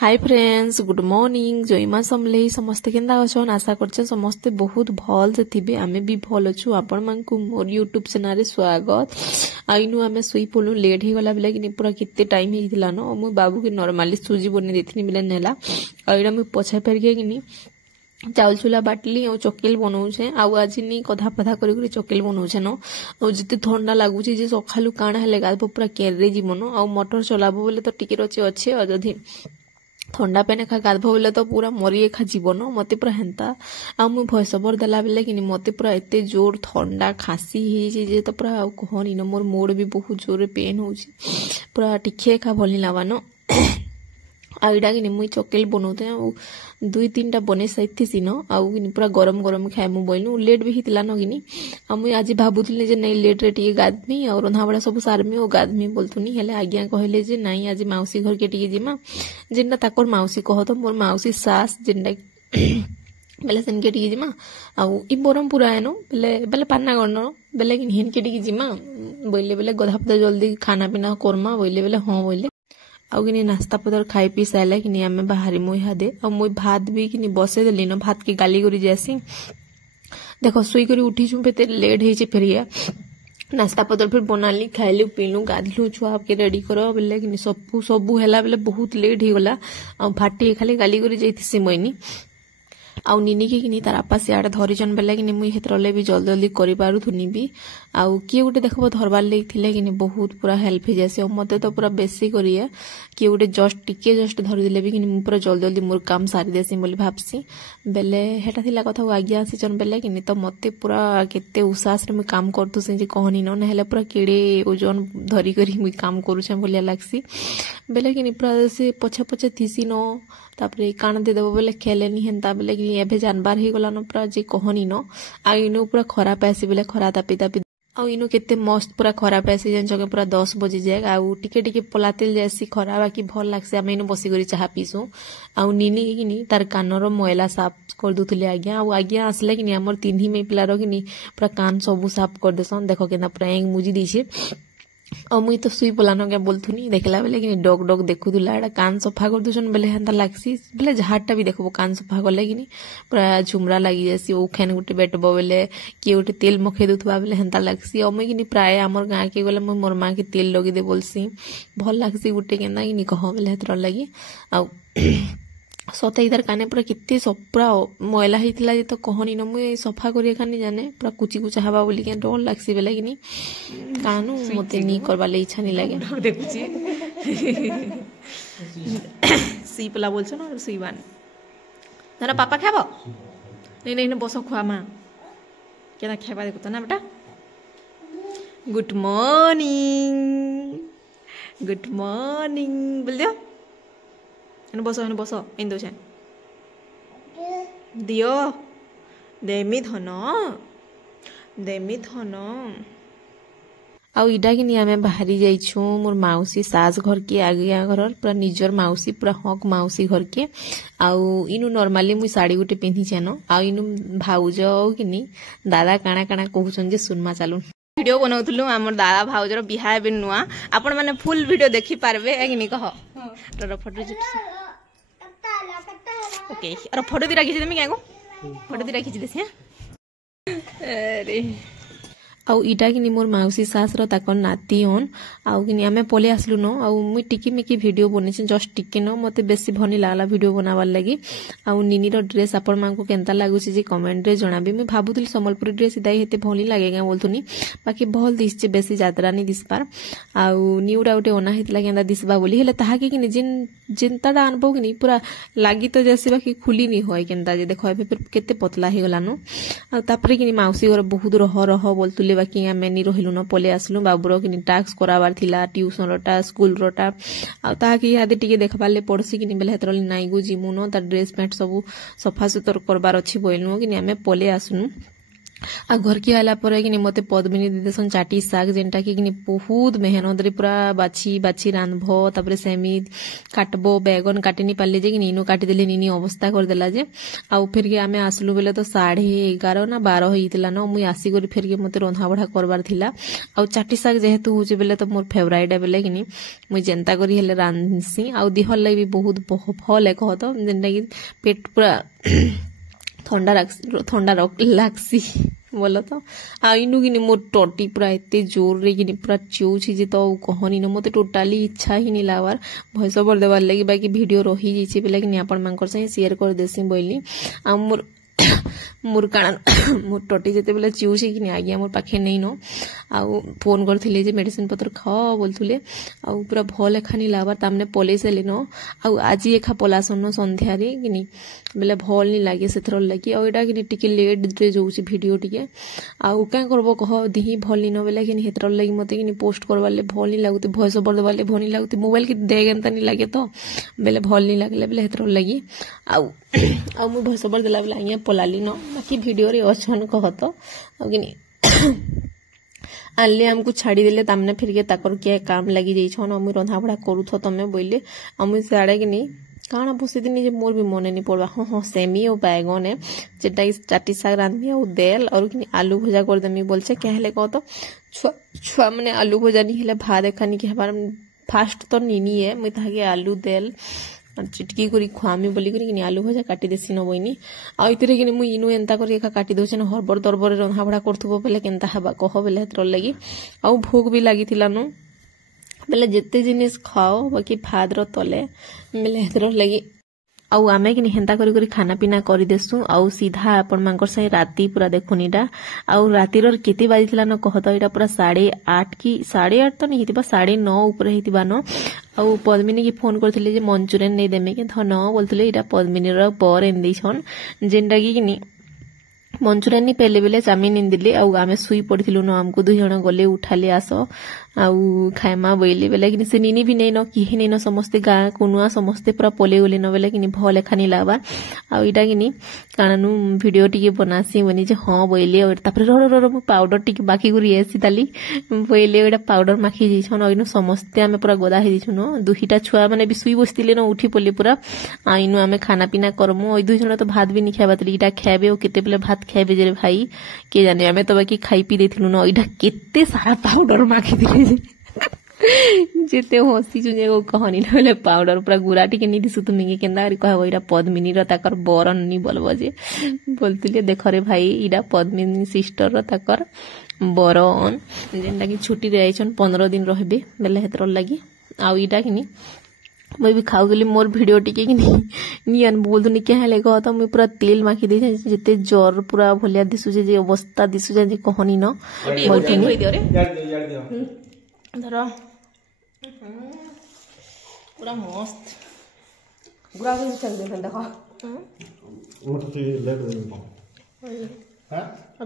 हाय friends, good morning. जयमा समले समस्ते केंदा अछन। आशा करछे समस्ते बहुत भल से थिबे। आमे भी भल अछु। आपण मानकु मोर यूट्यूब चैनल रे स्वागत। आइनु आमे सुई पलु लेट ही गला बेले कि पूरा कित्ते टाइम हिथिला न। मु बाबू के नॉर्मली सूजी बने देथिनी बेले नेला। आइडा मु पछे फेर के किनी चाउल चूला बाटली और चकेल बनाऊे। आज नहीं कथा पथा कर चकेल बनाऊे न। और जिते ठंडा लगुच सकालू काण हेले गाध पूरा केरे जीवन। आ मटर चलाबो बोले तो टिके रचे अच्छे। और जदि ठंडा पेन खा गाधब बोले तो पूरा मरी खा जीवन मत पूरा हेन्ता। आ मुई भॉइस ओवर देला बेले कि मत पूरा एते जोर ठंडा खासी ही तो पूरा कहनी न। मोर मोड़ भी बहुत जोर पेन हो पूरा टिके खा भल लावा न। आईडा कि मुई चकेल बनाते दुई तीन टा बने साइथी न। आउ कि पूरा गरम गरम खाए मु बोलनु लेट भी हितला न कि आ मुई आज भाबुथली जे नहीं लेट रे टिके गाधमी और रंधा बड़ा सब सारमी और गाधमी बोलतुनी। हेले आज्ञा कहले जे नहीं आज माउसी घर के टिके जिमा जेनटा ताकर माउसी कह तो मोर माउसी सास जेनटा बेले सेन के टिके जिमा। आउ इ बरमपुर आए न बेले बेले पाना गण बेले कि हेन के टिके जिमा बोले बेले गधा पदा जल्दी खाना पीना करमा बोले बेले हाँ बोले। आउ कि नास्ता पतर खाई पी सारे कि आम बाहरी मुई हादे और मुई भात भी कि बसे देली न। भात की गाली करी जासी देख शुई कर उठीचु पे लेट हो फेरिया नास्ता पतर फिर बनाली खाइलु पीलु गाधलु छुआ के रेडी कर बोले कि सबू सबू है बेले बहुत लेट हो गला। भाटी खाली गाली करी जाइसी मुईनी आउ निनी के कि तार आपा सियाड़े धरीचन बेले कि मुई हेतरले भी जल्दी जल्दी करि पारुथुनी भी। आउ किए गोटे देखबो धरबार लई थिले कि बहुत पूरा हेल्प हो जासी। और मते तो पूरा बेसी करिए किए गोटे जस्ट धरि दिले भी कि पूरा जल्दी जल्दी मोर काम सारी देसी बोली भाबसी बेले हेटा थिला कथा आज्ञा आसीचन बेले कि तो मते पूरा केते उसास रे मुई काम करतुसे जे कहनी न हेले पूरा केड़े ओजन धरी करी मुई काम करूछे बोलिया लागसी बेले कि पूरा से पछे पछे थीसी न। तापरे कान दे देबो बेले खेलेनी हेन्ता बेले कि एभे जानबार ही गला न पूरा जे कहनी न। आ इनु पूरा खराब आसी बेले खरा तापी तापी आ इनु केते मस्त पूरा खराब आसी जन जगह पूरा 10 बजे जाए। आउ टिके टिके पलातिल जासी खरा बाकी भल लागसे। आमे इनु बसी करी चाहा पीसु आउ निनी कि तार कानर मैला साफ कर दुथले आज्ञा। आउ आज्ञा आसले कि हमर तीन ही में पिलार कि पूरा कान सबू साफ कर देसन। देखो केना पूरा एंग मुजी दीछे। और मुई तो सुई पलानो क्या बोलथुनी देखला बेले कि डग डग देखुला एटा कान सफा कर दुछन बेले हेन्ता लागसी बेले झाड़टा भी देखबो कान सफा करले कि पूरा झुमरा लगी जासी। ओखेन गुटे बेटबो बेले कि गुटे तेल मखे दुथबा बेले हेन्ता लागसी। और मुई कि प्राय हमर गाँ के गले मुई मोर माँ के तेल लगी दे बोलसी भल लागसी गुटे केना कि कह बेले हेतर लगी। आउ सते इधर काने पूरा कित्ते पूरा मैला हितला जे तो कहनी न मुई सफा करिया खानी जाने पूरा कुची कुचा हवा बोली के डर लागसी बेले कि कानु मते नी करबा ले इच्छा नी लागे देखुची सी पला बोलछ न सीवान नरा पापा खाबो नहीं नहीं बस खुआ मां केना खाबा देखो त ना बेटा। गुड मॉर्निंग बोल दियो एने बस इन दो दियो देमी धन आउ इडा कि आमे बाहरी जाइछु मोर माउसी सास घर के आगे घर पूरा निजर माउसी पूरा हक माउसी घर के। आउ इनु नॉर्मली मुई साड़ी गुटे पिंधि छेन। आउ इनु भाउज कि दादा काना काना कहउछन जे सुनमा चालू वीडियो बनाउथलु हमर दादा भाउजर बिहा बे नुआ आपण माने फुल वीडियो देखि पारबे एगिनी कह तोर फोटो ओके अरे फोटो दी राखी देमी क्या फोटो दी राखी देसी अरे आउ इटा कि मोर माउसी सास रो ताकर नाती हन। आउ कि आमे पले आसलु न। आउ मुई टिकी मिकी वीडियो बनेछि जस्ट टिके न मते बेसी भनी लागला वीडियो बनावार लागि। आउ निनी रो ड्रेस आपण मांको केनता लागुछि जे कमेंट रे जणाबी। मुई भाबुतली संबलपुरी ड्रेस दाई हेते भली लागे गा बोलथुनी बाकी भल दिसचे बेसी यात्रा नि दिसपार। आउ न्यूडा उटे ओना हितला केनता दिसबा बोली हेले ताहा के कि जिन जिनताडा अनबो कि पूरा लागी तो जैसे बाकी खुली नि होय केनता जे देखो एबे केते पतला हे गलानु। आ तापरे कि माउसी घर बहुत रह बोलतुले बाकी आमे नि रहिलु न पले आसलु बाबुरो कि टास्क कराबार थिला ट्यूशन रोटा स्कूल रोटा आ ताहा कि यादे टिके देखबाले पड़सी कि बेले हेतरली नाई गु जिमु न तार ड्रेस पैंट सब सफा सुतर करबार अछि बोइनु कि आमे पले आसनु। आ घर की आला पर कि मते पद्मिनी देसन चाटी शाग जेनटा कि बहुत मेहनत रे पूरा बाछी बाछी रांधबो तापर सेमी काटबो बैगन काटी नि पाले जे कि इनो काटी देले निनी अवस्था कर देला जे आ फिर के आमे आसलु बेले तो 11:30 ना 12 होइतिला न मुई आसी करी फिर के मते रंधा बढा करबार थिला आ चाटी शाग जेहेतु होचे बेले तो मोर फेवरेट बेले कि मुई जेंता करी हेले रांधसी आ दिहर लागि भी बहुत भल है कह तो जेनटा कि पेट पूरा ठंडा लागसी बोल तो आ इनु कि मोर टटी पूरा एते जोर रे कि पूरा चिउछि जे तो कहनी न मते टोटाली इच्छा ही नहीं लागबार भॉइस ओवर देबार लागि बाकी वीडियो रही जैसे बेला कि आपण मानकर से शेयर कर देसी बोइली आ मोर काण मोर टटी जेते बेला चिउछि कि आज्ञा मोर पाखे नहीं न आ फोन करथिले जे मेडिसिन पत्र खाओ बोलथुले आ पूरा भल एखानी लागबार तामने पले सेले न आ आज एखा पलासन संध्या रे कि बेले भल नहीं लागे सेथर लागि आ एटा कि टिके लेट रे जोछि वीडियो टिके आ का करबो कह दिही भल नहीं न बेले कि हेतर लागि मते कि पोस्ट करवाले भल नहीं लागुते वॉइस ओवर देवाले भल नहीं लागुते मोबाइल के देगेंता नहीं लागे तो बेले भल नहीं लागले बेले हेतर लागि आ मु वॉइस ओवर देला बेला आज्ञा पलाली न बाकी वीडियो रे अछन कहत आ कि आले हमको छाड़ी देले तामने फिर के ताकर के काम लगी जाई छन हम रंधा बड़ा करू थो तमे बोइले हम साड़े कि नहीं काना बसी दिन जे मोर भी मने नहीं पड़वा हाँ सेमी और बैगन है जेटा चाटी शाग रांधमी और देल और कि आलू भजा कर देमी बोलछे क्या हेले कह तो छुआ माने आलू भजा नहीं हेले भात एखानी के हमार फास्ट तो निनी है मुई ताके आलू देल चिटकी करी खुआमी बोली करी आलू भजा काटी देसी न बोइनी आ इतरे कि मुई इनु एंता करी एका काटी दोछे न हरबर दरबर रंधा बड़ा करथबो बेले केनता हबा कह बेले हेतर लागि आ भोग भी लागिथिला न बेले जेते जिनिस खाओ बाकी भाद्र तले बेले हेतर लागि आउ आमे कि हेंता करी करी खाना पीना करी देसु आउ सीधा आपण मांकर से राती पूरा देखुनीटा आउ रातीर केते बाजिथिला न कहत एटा पूरा 8:30 की 8:30 तो नहीं हितिबा 9:30 ऊपर हितिबा न आउ पद्मिनी की फोन करथिले जे मंचूरियन नै देमे के धन बोलथिले एटा पद्मिनी र पर एंदी छन जेंडा कि मंचूरियन नहीं पहले बेले चाउमिन इंदिले आउ आमे सुई पड़थिलु न हमको 2 जण गले उठाले आसो आउ खाइमा बोइले बेले कि से निनी भी नहीं न किहि नहीं न समस्ते गाँ कुनुआ समस्ते पूरा पले गले न बेले कि भल एखानी लाबा आउ इटा कि काननु वीडियो टिके बनासी बनी जे हां बोइले और तापर रो पाउडर टिके बाकी गुरी एसी ताली बोइले एटा पाउडर माखी जइछन ओइनु समस्ते आमे पूरा गोदा हे जइछु न दुहिटा छुआ माने भी सुई बसतिले न उठी पले पूरा आइनु आमे खाना पीना करमु ओइ 2 जण तो भात भी नहीं खाबातली इटा खाबे ओ केते बेले भात खाबे जे भाई के जाने आमे तो बाकी खाई पी देथिलु न इटा केते सारा पाउडर माखी दिले जेते हसी जुने को कहानी नले पाउडर पूरा गुरा टिके नहीं दिसु तुमी के केंदा करी कहबो इटा पद्मिनी र ताकर बरन नहीं बोलबो जे बोलतिले देख रे भाई इटा पद्मिनी सिस्टर र ताकर बरन जेंडा कि छुट्टी रे आइछन 15 दिन रहबे बेले हेतर लागि आ इटा कि मैं भी खाऊ गली मोर वीडियो टिके कि नहीं अन बोल दुनी क्या है कह तो मैं पूरा तेल माखी दे जेते जर पूरा भलिया दिसु जे अवस्था दिसु जे कहनी न बोलथुनी धर पूरा मस्त गुरा भी चल दे देखो मोर तो लेट हां